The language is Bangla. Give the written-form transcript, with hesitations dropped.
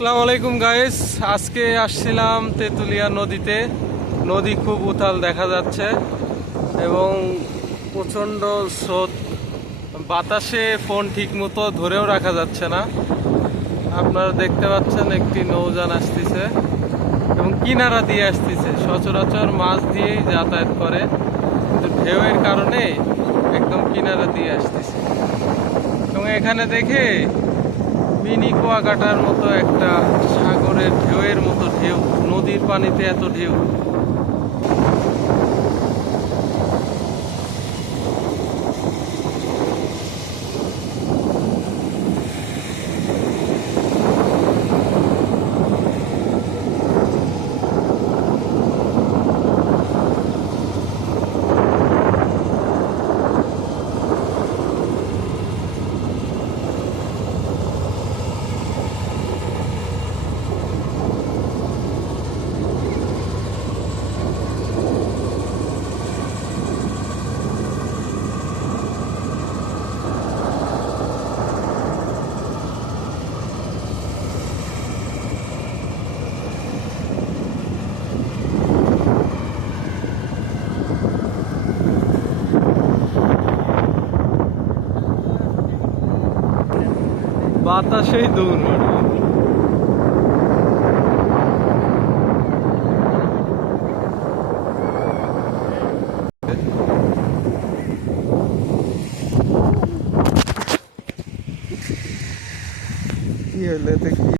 আসসালামু আলাইকুম গাইস, আজকে আসছিলাম তেঁতুলিয়া নদীতে। নদী খুব উথাল দেখা যাচ্ছে এবং প্রচণ্ড স্রোত, বাতাসে ফোন ঠিক মতো ধরেও রাখা যাচ্ছে না। আপনারা দেখতে পাচ্ছেন একটি নৌযান আসতেছে এবং কিনারা দিয়ে আসতেছে। সচরাচর মাছ দিয়েই যাতায়াত করে, কিন্তু ঢেউয়ের কারণে একদম কিনারা দিয়ে আসতেছে। এবং এখানে দেখে মিনি কুয়াকাটার মতো একটা সাগরের ঢেউয়ের মতো ঢেউ, নদীর পানিতে এত ঢেউ। বাতাসেই দৌড় মারবে। কি হলো এতে?